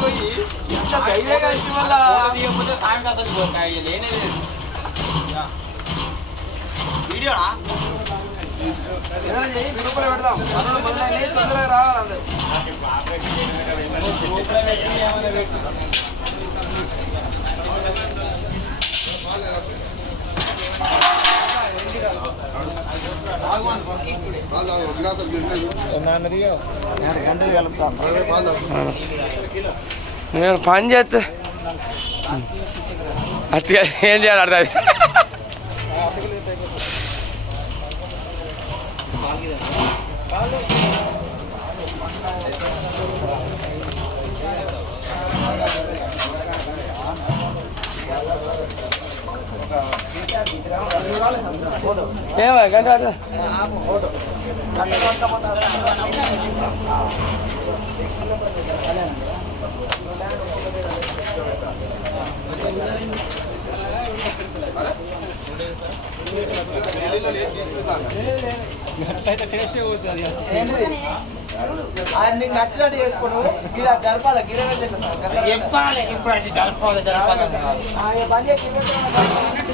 పోయి దిగకపోతే సాయంకాలం లేనేది వీడియోనా గ్రూపులో పెడదాం తొందరగా రావాలి నేను పని చేస్తే అట్లా ఏం చేయాలి అర్థం ఏమా గంట నీకు నచ్చినట్టు చేసుకోను ఇలా జరపాలి గిరగా చెప్పాలి ఇప్పుడు అది జరపాలి